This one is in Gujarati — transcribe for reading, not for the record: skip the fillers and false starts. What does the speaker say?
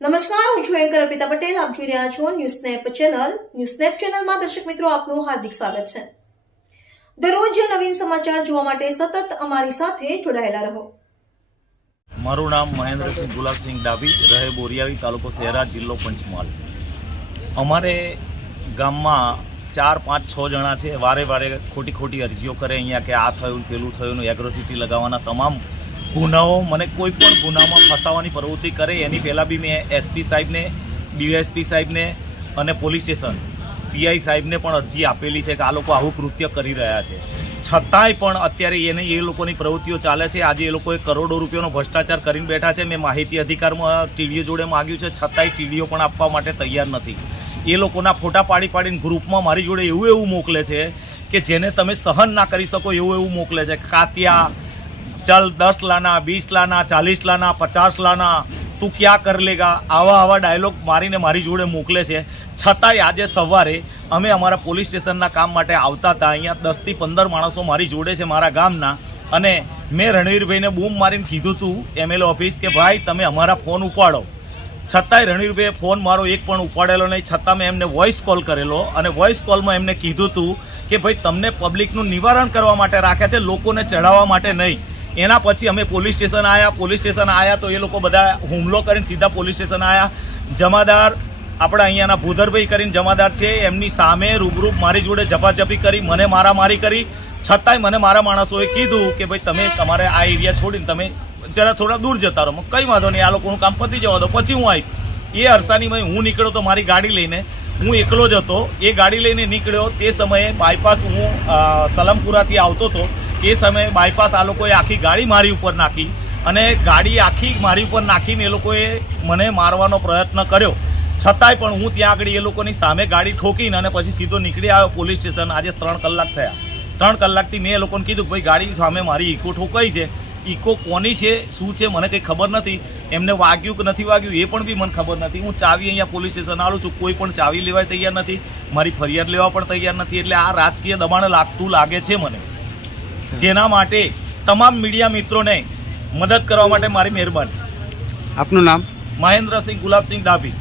નમસ્કાર, હું છું એન્કર અર્પિતા પટેલ. આપ જોઈ રહ્યા છો news snap channel. News snap ચેનલમાં દર્શક મિત્રો આપનું હાર્દિક સ્વાગત છે. દરરોજ નવીન સમાચાર જોવા માટે સતત અમારી સાથે જોડાયેલા રહો. મારું નામ મહેન્દ્રસિંહ ગુલાબસિંહ ડાભી, રહે બોરિયાવી, તાલુકો શહેરા, જિલ્લો પંચમહાલ. અમારે ગામમાં 4, 5, 6 જણા છે. વારે વારે ખોટી અરજીઓ કરે અહીંયા કે આ થયું, પેલું થયું, એગ્રોસિટી લગાવવાના તમામ ગુનાઓ, મને કોઈ પણ ગુનામાં ફસાવાની પ્રવૃત્તિ કરે એની પહેલાં બી મેં એસપી સાહેબને, ડીએસપી સાહેબને અને પોલીસ સ્ટેશન પીઆઈ સાહેબને પણ અરજી આપેલી છે કે આ લોકો આવું કૃત્ય કરી રહ્યા છે. છતાંય પણ અત્યારે એ લોકોની પ્રવૃત્તિઓ ચાલે છે. આજે એ લોકોએ કરોડો રૂપિયાનો ભ્રષ્ટાચાર કરીને બેઠા છે. મેં માહિતી અધિકારમાં ટીડીઓ જોડે માગ્યું છે, છતાંય ટીડીઓ પણ આપવા માટે તૈયાર નથી. એ લોકોના ફોટા પાડીને ગ્રુપમાં મારી જોડે એવું મોકલે છે કે જેને તમે સહન ના કરી શકો એવું મોકલે છે. ખાત્યા चल 10 लाना, 20 लाना, 40 लाना, 50 लाना, તું ક્યાં કર લેગા, આવા ડાયલોગ મારીને મારી જોડે મોકલે છે. છતાંય આજે સવારે અમે અમારા પોલીસ સ્ટેશનના કામ માટે આવતા હતા. અહીંયા 10 થી 15 માણસો મારી જોડે છે મારા ગામના, અને મેં રણવીરભાઈને બૂમ મારીને કીધું હતું એમએલએ ઓફિસ કે ભાઈ તમે અમારા ફોન ઉપાડો. છતાંય રણવીરભાઈએ ફોન મારો એક પણ ઉપાડેલો નહીં. છતાં મેં એમને વોઇસ કોલ કરેલો, અને વોઇસ કોલમાં એમને કીધું હતું કે ભાઈ તમને પબ્લિકનું નિવારણ કરવા માટે રાખ્યા છે, લોકોને ચડાવવા માટે નહીં. એના પછી અમે પોલીસ સ્ટેશન આવ્યા તો એ લોકો બધા હુમલો કરીને સીધા પોલીસ સ્ટેશન આવ્યા. જમાદાર આપણા અહીંયાના ભૂધરભાઈ કરીને જમાદાર છે, એમની સામે રૂબરૂ મારી જોડે ઝપાઝપી કરી, મને મારામારી કરી. છતાંય મને મારા માણસોએ કીધું કે ભાઈ તમે તમારે આ એરિયા છોડીને તમે જરા થોડા દૂર જતા રહો. કંઈ વાંધો નહીં, આ લોકોનું કામ પતી જવા દો, પછી હું આવીશ. એ અરસાનીમાં હું નીકળ્યો તો મારી ગાડી લઈને, હું એકલો જ હતો. એ ગાડી લઈને નીકળ્યો તે સમયે બાયપાસ હું સલમપુરાથી આવતો હતો. એ સમયે બાયપાસ આ લોકોએ આખી ગાડી મારી ઉપર નાખી, અને ગાડી આખી મારી ઉપર નાખીને એ લોકોએ મને મારવાનો પ્રયત્ન કર્યો. છતાંય પણ હું ત્યાં આગળ એ લોકોની સામે ગાડી ઠોકીને અને પછી સીધો નીકળી આવ્યો પોલીસ સ્ટેશન. આજે 3 કલાક થયા. 3 કલાકથી મેં એ લોકોને કીધું કે ભાઈ ગાડી સામે મારી ઇકો ઠોકાઈ છે. ઇકો કોની છે, શું છે, મને કંઈ ખબર નથી. એમને વાગ્યું કે નથી વાગ્યું એ પણ બી મને ખબર નથી. હું ચાવી અહીંયા પોલીસ સ્ટેશન આવું છું, કોઈ પણ ચાવી લેવા તૈયાર નથી, મારી ફરિયાદ લેવા પણ તૈયાર નથી. એટલે આ રાજકીય દબાણ લાગે છે મને, જેના માટે તમામ મીડિયા મિત્રોને મદદ કરવા માટે મારી મહેરબાની. આપનું નામ? મહેન્દ્રસિંહ ગુલાબસિંહ ડાભી.